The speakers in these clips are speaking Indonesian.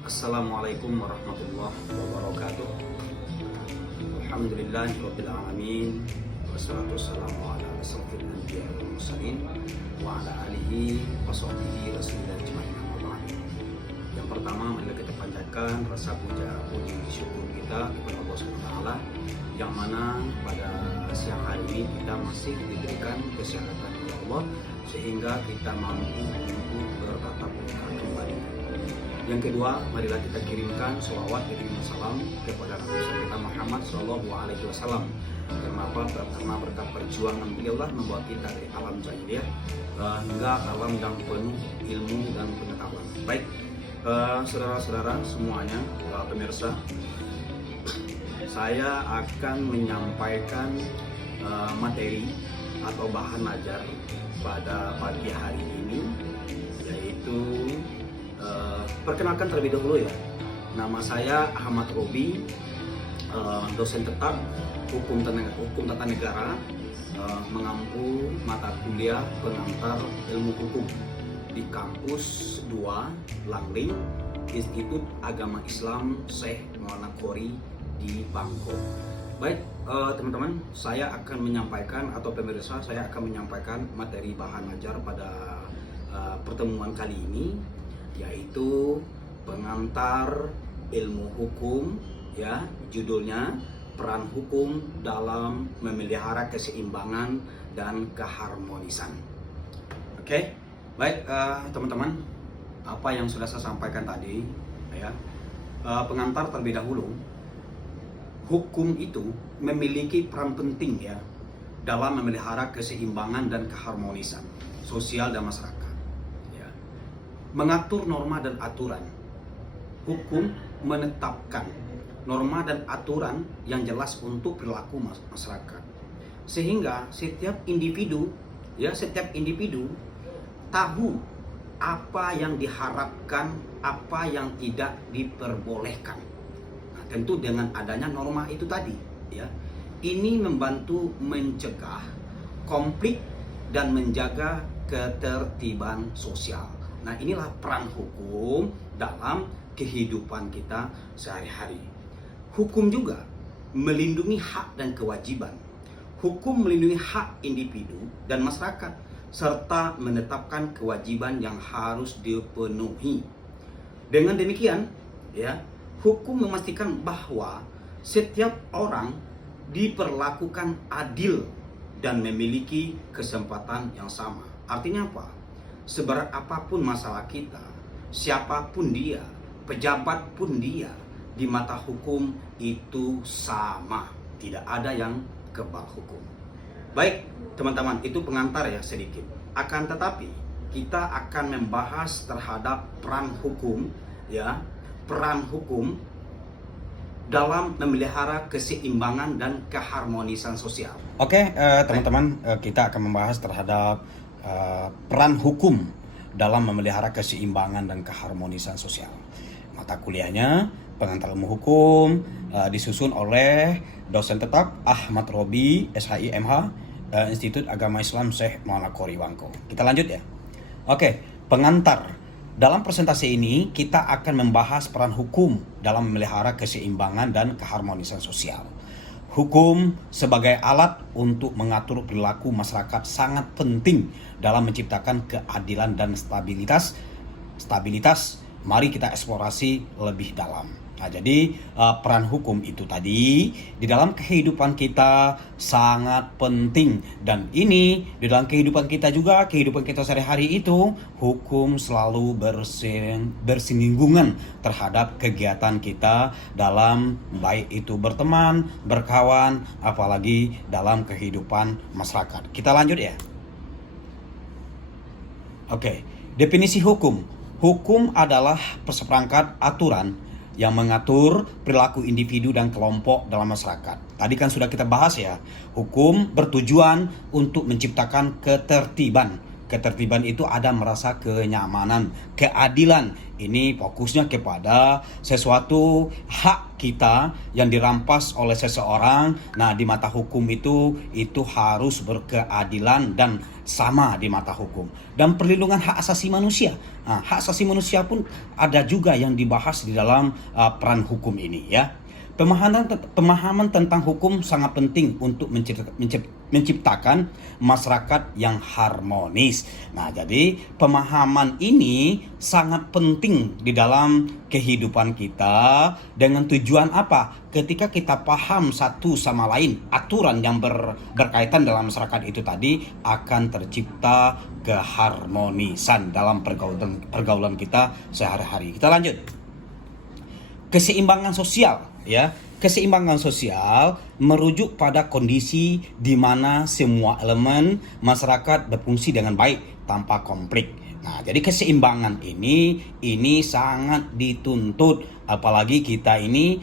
Assalamualaikum warahmatullahi wabarakatuh. Alhamdulillahirabbil alamin. Wassalatu wassalamu ala asyrofil anbiya'i wal mursalin wa ala alihi wa sahbihi rasulillah ajmain. Yang pertama, marilah kita panjatkan rasa puji syukur kita kepada Allah Subhanahu wa taala, yang mana pada siang hari ini kita masih diberikan kesehatan oleh Allah sehingga kita mampu untuk bertatap muka kembali. Yang kedua, marilah kita kirimkan sholawat dan salam kepada Nabi kita Muhammad Shallallahu Alaihi Wasallam. Kenapa? Karena berkat perjuangan beliau lah membawa kita dari alam jahiliyah hingga alam yang penuh ilmu dan pengetahuan. Baik, saudara-saudara semuanya, pemirsa, saya akan menyampaikan materi atau bahan ajar pada pagi hari ini, yaitu perkenalkan terlebih dahulu ya. Nama saya Ahmad Robi, dosen tetap hukum tata negara, mengampu mata kuliah pengantar ilmu hukum di kampus 2 Langling, Institut Agama Islam Syekh Maulana Qori di Bangkok. Baik, teman-teman, saya akan menyampaikan, atau pemirsa, saya akan menyampaikan materi bahan ajar pada pertemuan kali ini, yaitu pengantar ilmu hukum, ya, judulnya peran hukum dalam memelihara keseimbangan dan keharmonisan. Oke, baik, teman-teman, apa yang sudah saya sampaikan tadi, ya, pengantar terlebih dahulu. Hukum itu memiliki peran penting ya dalam memelihara keseimbangan dan keharmonisan sosial dan masyarakat. Ya. Mengatur norma dan aturan. Hukum menetapkan norma dan aturan yang jelas untuk perilaku masyarakat. Sehingga setiap individu tahu apa yang diharapkan, apa yang tidak diperbolehkan. Nah, tentu dengan adanya norma itu tadi, ya. Ini membantu mencegah konflik dan menjaga ketertiban sosial. Nah, inilah peran hukum dalam kehidupan kita sehari-hari. Hukum juga melindungi hak dan kewajiban. Hukum melindungi hak individu dan masyarakat, serta menetapkan kewajiban yang harus dipenuhi. Dengan demikian, ya, hukum memastikan bahwa setiap orang diperlakukan adil dan memiliki kesempatan yang sama. Artinya apa? Seberat apapun masalah kita, siapapun dia, pejabat pun dia, di mata hukum itu sama. Tidak ada yang kebal hukum. Baik, teman-teman, itu pengantar ya sedikit. Akan tetapi kita akan membahas terhadap peran hukum, ya, peran hukum dalam memelihara keseimbangan dan keharmonisan sosial. Oke, teman-teman, kita akan membahas terhadap peran hukum dalam memelihara keseimbangan dan keharmonisan sosial. Mata kuliahnya pengantar ilmu hukum, disusun oleh dosen tetap Ahmad Robi, SHI MH, Institut Agama Islam Syekh Maulana Qori Bangkok. Kita lanjut ya. Oke, pengantar. Dalam presentasi ini kita akan membahas peran hukum dalam memelihara keseimbangan dan keharmonisan sosial. Hukum sebagai alat untuk mengatur perilaku masyarakat sangat penting dalam menciptakan keadilan dan stabilitas. Mari kita eksplorasi lebih dalam. Nah, jadi peran hukum itu tadi di dalam kehidupan kita sangat penting, dan ini di dalam kehidupan kita juga, kehidupan kita sehari-hari itu, hukum selalu bersinggungan terhadap kegiatan kita dalam baik itu berteman, berkawan, apalagi dalam kehidupan masyarakat. Kita lanjut ya. Oke, definisi hukum. Hukum adalah seperangkat aturan yang mengatur perilaku individu dan kelompok dalam masyarakat. Tadi kan sudah kita bahas ya, hukum bertujuan untuk menciptakan ketertiban, Ketertiban itu ada merasa kenyamanan, keadilan. Ini fokusnya kepada sesuatu hak kita yang dirampas oleh seseorang. Nah, di mata hukum itu harus berkeadilan dan sama di mata hukum. Dan perlindungan hak asasi manusia. Nah, hak asasi manusia pun ada juga yang dibahas di dalam peran hukum ini, ya. Pemahaman tentang hukum sangat penting untuk menciptakan masyarakat yang harmonis. Nah, jadi pemahaman ini sangat penting di dalam kehidupan kita dengan tujuan apa? Ketika kita paham satu sama lain, aturan yang berkaitan dalam masyarakat itu tadi akan tercipta keharmonisan dalam pergaulan kita sehari-hari. Kita lanjut. Keseimbangan sosial, ya. Keseimbangan sosial merujuk pada kondisi di mana semua elemen masyarakat berfungsi dengan baik tanpa konflik. Nah, jadi keseimbangan ini sangat dituntut, apalagi kita ini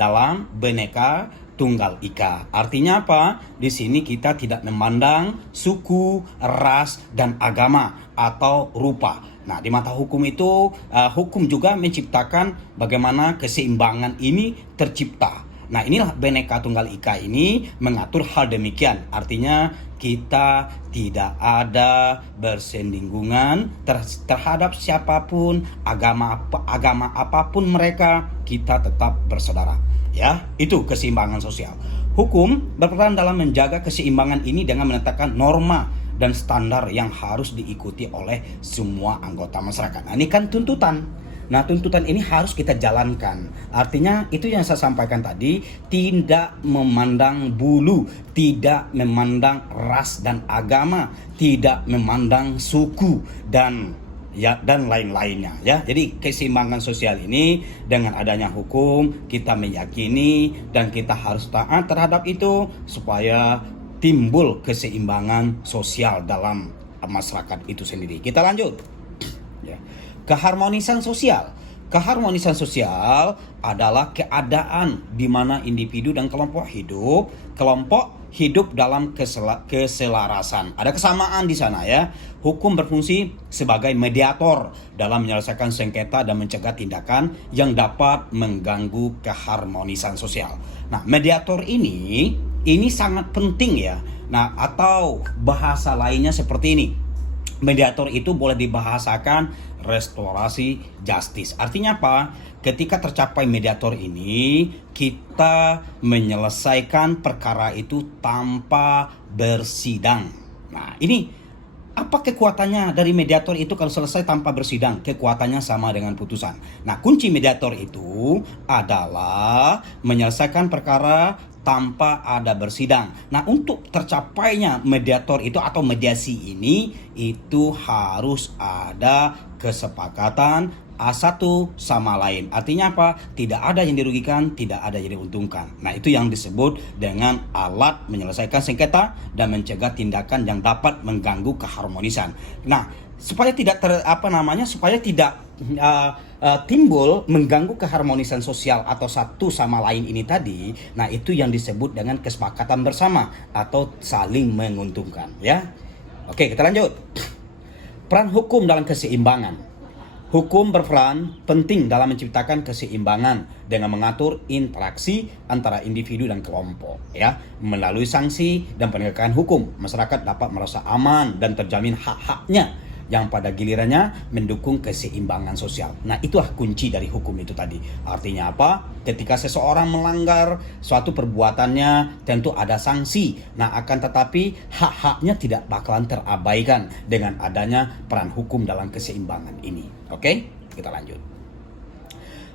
dalam Bhinneka Tunggal Ika. Artinya apa? Di sini kita tidak memandang suku, ras, dan agama atau rupa. Nah, di mata hukum itu, hukum juga menciptakan bagaimana keseimbangan ini tercipta. Nah, inilah Bhinneka Tunggal Ika ini mengatur hal demikian. Artinya kita tidak ada bersinggungan terhadap siapapun, agama apapun mereka, kita tetap bersaudara. Ya, itu keseimbangan sosial. Hukum berperan dalam menjaga keseimbangan ini dengan menetapkan norma dan standar yang harus diikuti oleh semua anggota masyarakat. Nah, ini kan tuntutan. Nah, tuntutan ini harus kita jalankan. Artinya itu yang saya sampaikan tadi, tidak memandang bulu, tidak memandang ras dan agama, tidak memandang suku dan lain-lainnya, ya. Jadi keseimbangan sosial ini dengan adanya hukum kita meyakini dan kita harus taat terhadap itu supaya timbul keseimbangan sosial dalam masyarakat itu sendiri. Kita lanjut. Ya. Keharmonisan sosial. Keharmonisan sosial adalah keadaan di mana individu dan kelompok hidup dalam keselarasan. Ada kesamaan di sana, ya. Hukum berfungsi sebagai mediator dalam menyelesaikan sengketa dan mencegah tindakan yang dapat mengganggu keharmonisan sosial. Nah, mediator ini sangat penting, ya. Nah, atau bahasa lainnya seperti ini. Mediator itu boleh dibahasakan restorasi justice. Artinya apa? Ketika tercapai mediator ini, kita menyelesaikan perkara itu tanpa bersidang. Nah, ini apa kekuatannya dari mediator itu kalau selesai tanpa bersidang? Kekuatannya sama dengan putusan. Nah, kunci mediator itu adalah menyelesaikan perkara tanpa ada bersidang. Nah, untuk tercapainya mediator itu atau mediasi ini, itu harus ada kesepakatan satu sama lain. Artinya apa? Tidak ada yang dirugikan, tidak ada yang diuntungkan. Nah, itu yang disebut dengan alat menyelesaikan sengketa dan mencegah tindakan yang dapat mengganggu keharmonisan. Nah, supaya tidak timbul mengganggu keharmonisan sosial atau satu sama lain ini tadi. Nah, itu yang disebut dengan kesepakatan bersama atau saling menguntungkan, ya. Oke, kita lanjut. Peran hukum dalam keseimbangan. Hukum berperan penting dalam menciptakan keseimbangan dengan mengatur interaksi antara individu dan kelompok, ya. Melalui sanksi dan penegakan hukum, masyarakat dapat merasa aman dan terjamin hak-haknya yang pada gilirannya mendukung keseimbangan sosial. Nah, itulah kunci dari hukum itu tadi. Artinya apa? Ketika seseorang melanggar suatu perbuatannya, tentu ada sanksi. Nah, akan tetapi hak-haknya tidak bakalan terabaikan dengan adanya peran hukum dalam keseimbangan ini. Oke? Kita lanjut.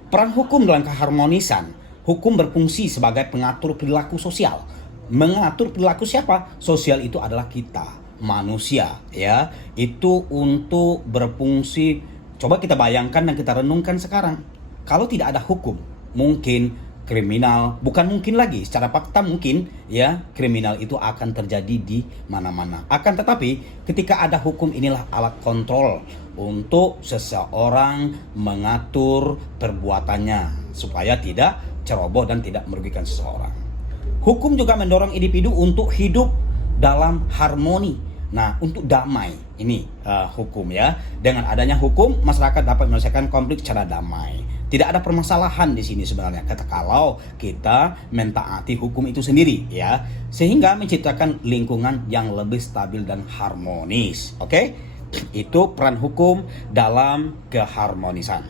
Peran hukum dalam keharmonisan. Hukum berfungsi sebagai pengatur perilaku sosial. Mengatur perilaku siapa? Sosial itu adalah kita, manusia, ya. Itu untuk berfungsi. Coba kita bayangkan dan kita renungkan sekarang. Kalau tidak ada hukum, mungkin kriminal, bukan mungkin lagi, secara fakta mungkin, ya, kriminal itu akan terjadi di mana-mana. Akan tetapi ketika ada hukum, inilah alat kontrol untuk seseorang mengatur perbuatannya supaya tidak ceroboh dan tidak merugikan seseorang. Hukum juga mendorong individu untuk hidup dalam harmoni Nah, untuk damai ini hukum ya. Dengan adanya hukum, masyarakat dapat menyelesaikan konflik secara damai. Tidak ada permasalahan di sini sebenarnya kalau kita mentaati hukum itu sendiri ya, sehingga menciptakan lingkungan yang lebih stabil dan harmonis. Oke? Itu peran hukum dalam keharmonisan.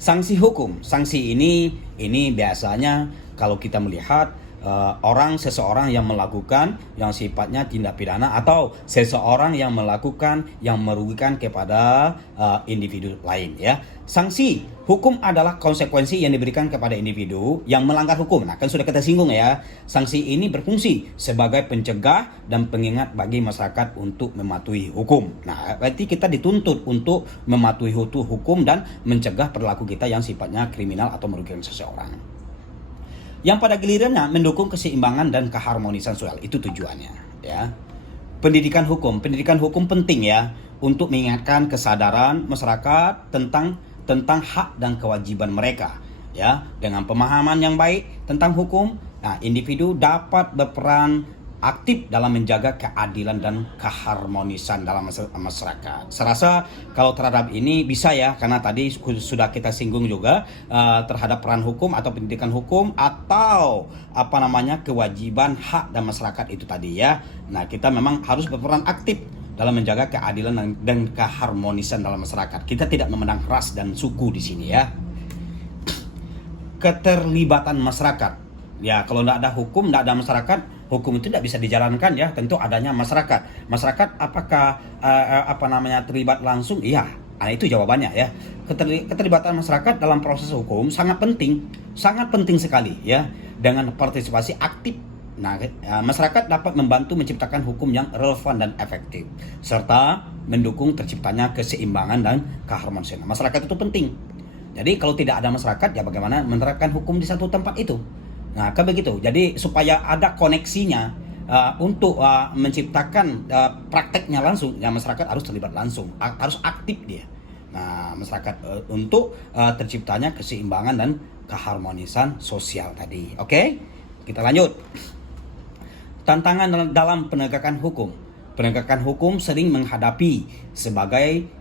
Sanksi hukum. Sanksi ini biasanya kalau kita melihat seseorang yang melakukan yang sifatnya tindak pidana atau seseorang yang melakukan yang merugikan kepada individu lain ya. Sanksi hukum adalah konsekuensi yang diberikan kepada individu yang melanggar hukum. Nah, kan sudah kita singgung ya. Sanksi ini berfungsi sebagai pencegah dan pengingat bagi masyarakat untuk mematuhi hukum. Nah, berarti kita dituntut untuk mematuhi hukum dan mencegah perilaku kita yang sifatnya kriminal atau merugikan seseorang. Yang pada gilirannya mendukung keseimbangan dan keharmonisan sosial, itu tujuannya ya. Pendidikan hukum penting ya untuk mengingatkan kesadaran masyarakat tentang hak dan kewajiban mereka ya. Dengan pemahaman yang baik tentang hukum, nah individu dapat berperan aktif dalam menjaga keadilan dan keharmonisan dalam masyarakat. Saya rasa kalau terhadap ini bisa ya, karena tadi sudah kita singgung juga terhadap peran hukum atau pendidikan hukum atau kewajiban hak dan masyarakat itu tadi ya. Nah, kita memang harus berperan aktif dalam menjaga keadilan dan keharmonisan dalam masyarakat. Kita tidak memandang ras dan suku di sini ya. Keterlibatan masyarakat. Ya, kalau tidak ada hukum, tidak ada masyarakat, hukum itu tidak bisa dijalankan ya. Tentu adanya masyarakat. Masyarakat apakah terlibat langsung? Iya, itu jawabannya ya. Keterlibatan masyarakat dalam proses hukum sangat penting sekali ya. Dengan partisipasi aktif. Nah, masyarakat dapat membantu menciptakan hukum yang relevan dan efektif, serta mendukung terciptanya keseimbangan dan keharmonisan. Masyarakat itu penting. Jadi kalau tidak ada masyarakat, ya bagaimana menerapkan hukum di satu tempat itu? Nah, kan begitu. Jadi supaya ada koneksinya untuk menciptakan prakteknya langsung, ya masyarakat harus terlibat langsung, harus aktif dia. Nah, masyarakat untuk terciptanya keseimbangan dan keharmonisan sosial tadi. Oke? Kita lanjut. Tantangan dalam penegakan hukum. Penegakan hukum sering menghadapi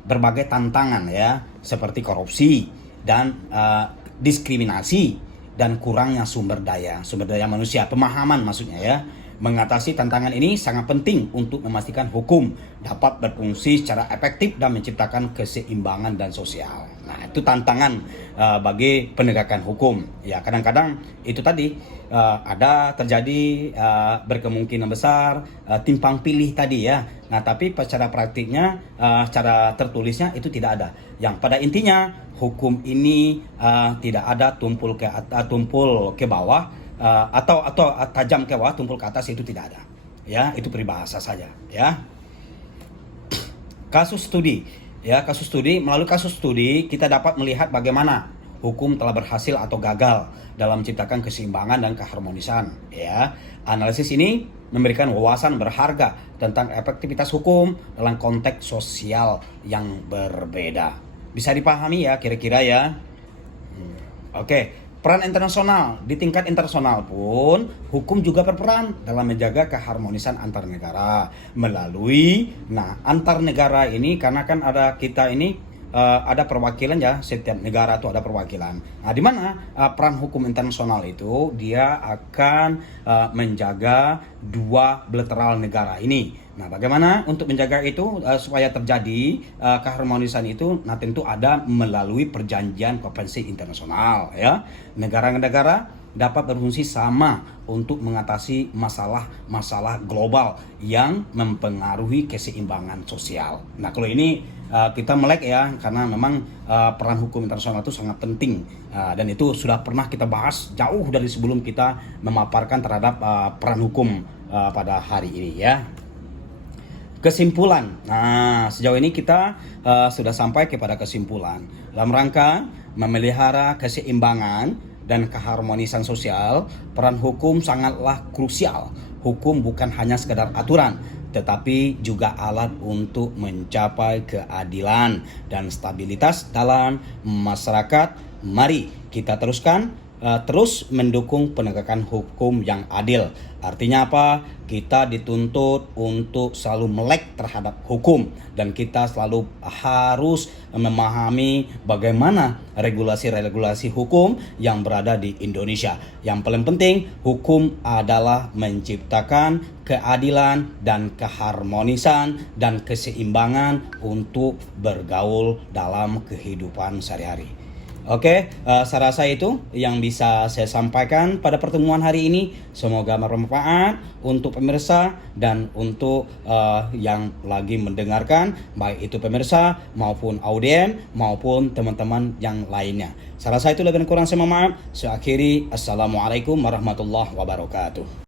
berbagai tantangan ya, seperti korupsi dan diskriminasi dan kurangnya sumber daya manusia, pemahaman maksudnya ya. Mengatasi tantangan ini sangat penting untuk memastikan hukum dapat berfungsi secara efektif dan menciptakan keseimbangan dan sosial. Nah, itu tantangan bagi penegakan hukum. Ya, kadang-kadang itu tadi ada terjadi berkemungkinan besar timpang pilih tadi ya. Nah, tapi secara praktiknya, secara tertulisnya itu tidak ada. Yang pada intinya hukum ini tidak ada tumpul ke bawah. Atau tajam ke bawah, tumpul ke atas, itu tidak ada. Ya, itu peribahasa saja. Ya. Kasus studi. Ya, melalui kasus studi kita dapat melihat bagaimana hukum telah berhasil atau gagal dalam menciptakan keseimbangan dan keharmonisan. Ya, analisis ini memberikan wawasan berharga tentang efektivitas hukum dalam konteks sosial yang berbeda. Bisa dipahami ya, kira-kira ya. Oke. Peran internasional. Di tingkat internasional pun hukum juga berperan dalam menjaga keharmonisan antar negara melalui antar negara ini, karena kan ada perwakilan ya, setiap negara itu ada perwakilan. Nah, di mana peran hukum internasional itu dia akan menjaga dua bilateral negara ini. Nah, bagaimana untuk menjaga itu supaya terjadi keharmonisan itu? Nah, tentu ada melalui perjanjian konvensi internasional ya. Negara-negara dapat berfungsi sama untuk mengatasi masalah global yang mempengaruhi keseimbangan sosial. Nah, kalau ini kita melek ya, karena memang peran hukum internasional itu sangat penting dan itu sudah pernah kita bahas jauh dari sebelum kita memaparkan terhadap peran hukum pada hari ini ya. Kesimpulan. Nah, sejauh ini kita sudah sampai kepada kesimpulan. Dalam rangka memelihara keseimbangan dan keharmonisan sosial, peran hukum sangatlah krusial. Hukum bukan hanya sekedar aturan, tetapi juga alat untuk mencapai keadilan dan stabilitas dalam masyarakat. Mari kita teruskan terus mendukung penegakan hukum yang adil. Artinya apa? Kita dituntut untuk selalu melek terhadap hukum dan kita selalu harus memahami bagaimana regulasi-regulasi hukum yang berada di Indonesia. Yang paling penting, hukum adalah menciptakan keadilan dan keharmonisan dan keseimbangan untuk bergaul dalam kehidupan sehari-hari. Oke, saya rasa itu yang bisa saya sampaikan pada pertemuan hari ini. Semoga bermanfaat untuk pemirsa dan untuk yang lagi mendengarkan, baik itu pemirsa maupun audien maupun teman-teman yang lainnya. Saya rasa itu lebih kurang saya mohon maaf. Saya akhiri. Assalamualaikum warahmatullahi wabarakatuh.